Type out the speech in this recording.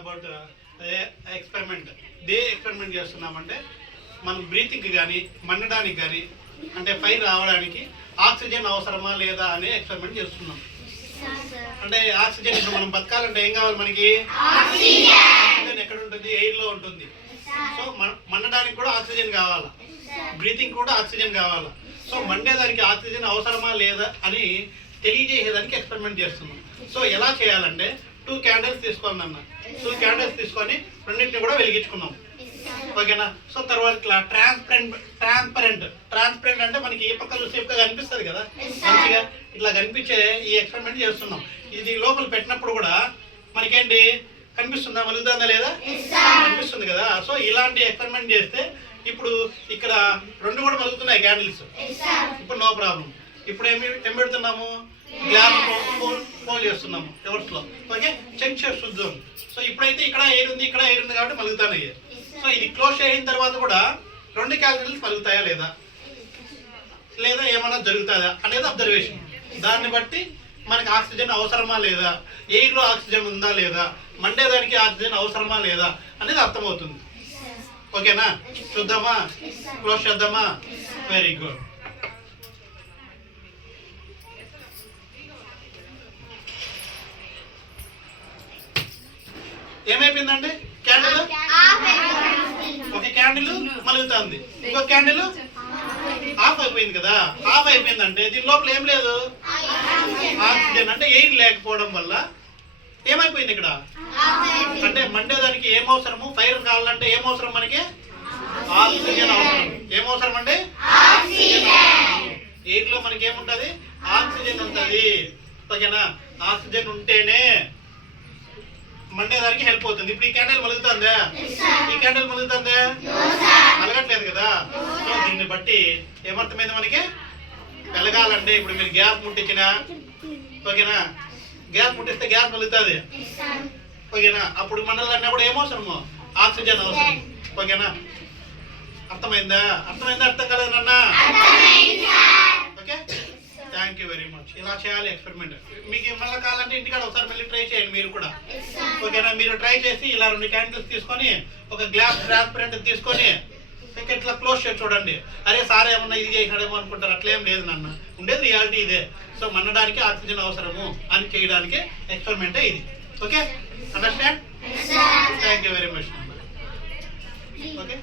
About experiment. They experiment చేస్తున్నామంటే మనం బ్రీతింగ్కి కానీ మండడానికి కానీ అంటే ఫైర్ రావడానికి ఆక్సిజన్ అవసరమా లేదా అనే ఎక్స్పెరిమెంట్ చేస్తున్నాం. అంటే ఆక్సిజన్ ఇప్పుడు మనం బతకాలంటే ఏం కావాలి మనకి? ఆక్సిజన్ ఎక్కడ ఉంటుంది? ఎయిర్లో ఉంటుంది. సో మండడానికి కూడా ఆక్సిజన్ కావాలా, బ్రీతింగ్ కూడా ఆక్సిజన్ కావాలా. సో మండేదానికి ఆక్సిజన్ అవసరమా లేదా అని తెలియజేసేదానికి ఎక్స్పెరిమెంట్ చేస్తున్నాం. సో ఎలా చేయాలంటే 2 క్యాండిల్స్ తీసుకోండి అన్న. 2 క్యాండిల్స్ తీసుకొని రెండింటిని కూడా వెలిగించుకున్నాం. ఓకేనా? సో తర్వాత ఇట్లా ట్రాన్స్పరెంట్ అంటే మనకి ఏ పక్కన సేఫ్గా కనిపిస్తుంది కదా, మంచిగా ఇట్లా కనిపించే ఈ ఎక్స్పెరిమెంట్ చేస్తున్నాం. ఇది లోపల పెట్టినప్పుడు కూడా మనకేంటి కనిపిస్తుందా? మలుగుతుందా లేదా? కనిపిస్తుంది కదా. సో ఇలాంటి ఎక్స్పెరిమెంట్ చేస్తే ఇప్పుడు ఇక్కడ 2 కూడా మలుగుతున్నాయి క్యాండిల్స్. ఇప్పుడు నో ప్రాబ్లం. ఇప్పుడు ఏం పెడుతున్నాము? గ్లాస్ పోల్ చేస్తున్నాము రివర్స్లో. ఓకే, చెక్ చేసి చూద్దాం. సో ఇప్పుడైతే ఇక్కడ ఎయిర్ ఉంది, ఇక్కడ ఎయిర్ ఉంది కాబట్టి మలుగుతాయి. సో ఇది క్లోజ్ అయిన తర్వాత కూడా 2 క్యాండిల్స్ మలుగుతాయా లేదా, లేదా ఏమైనా జరుగుతుందా అనేది అబ్జర్వేషన్. దాన్ని బట్టి మనకి ఆక్సిజన్ అవసరమా లేదా, ఎయిర్లో ఆక్సిజన్ ఉందా లేదా, మండేదానికి ఆక్సిజన్ అవసరమా లేదా అనేది అర్థమవుతుంది. ఓకేనా? చూద్దామా? క్లోజ్ చేద్దామా? Very good. ఏమైపోయిందండి? క్యాండిల్ ఒక క్యాండిల్ మలుగుతుంది, ఇంకో క్యాండిల్ ఆఫ్ అయిపోయింది కదా. ఆఫ్ అయిపోయిందంటే దీని లోపల ఏం లేదు, ఆక్సిజన్ అంటే ఎయిర్ లేకపోవడం వల్ల ఏమైపోయింది ఇక్కడ అంటే మండేదానికి ఏమవసరము? ఫైర్ కావాలంటే ఏమవసరం మనకి? ఆక్సిజన్ అవసరం. ఏమవసరం అంటే ఎయిర్ లో మనకి ఏముంటది? ఆక్సిజన్ ఉంటుంది. ఓకేనా? ఆక్సిజన్ ఉంటేనే మండేదానికి హెల్ప్ అవుతుంది. ఇప్పుడు ఈ క్యాండిల్ మలుగుతుందా? ఈ క్యాండిల్ మలుగుతుందా? మలగట్లేదు కదా. సో దీన్ని బట్టి ఏమర్థమైంది మనకి? వెలగాలంటే ఇప్పుడు మీరు గ్యాస్ ముట్టించినా, ఓకేనా, గ్యాస్ ముట్టిస్తే గ్యాస్ మలుగుతుంది. ఓకేనా? అప్పుడు మండలన్నా కూడా ఏమవసరము? ఆక్సిజన్ అవసరం. ఓకేనా? అర్థమైందా? అర్థం కలదన్నా? Okay, thank you very much. ఇలా చేయాలి ఎక్స్పెరిమెంట్. మీకు మళ్ళీ కావాలంటే ఇంటికాడ ఒకసారి మళ్ళీ ట్రై చేయండి మీరు కూడా. ఓకేనా? మీరు ట్రై చేసి ఇలా 2 క్యాండిల్స్ తీసుకొని ఒక గ్లాస్ ట్రాన్స్పరెంట్ తీసుకొని ఇంకా ఇట్లా క్లోజ్ చేసి చూడండి. అరే సార్ ఏమన్నా ఇది చేసినాడేమో అనుకుంటారు. అట్లేం లేదు నాన్న, ఉండేది రియాలిటీ ఇదే. సో మండడానికి ఆక్సిజన్ అవసరము అని చేయడానికి ఎక్స్పెరిమెంటే ఇది. Okay, understand? Thank you very much. Okay.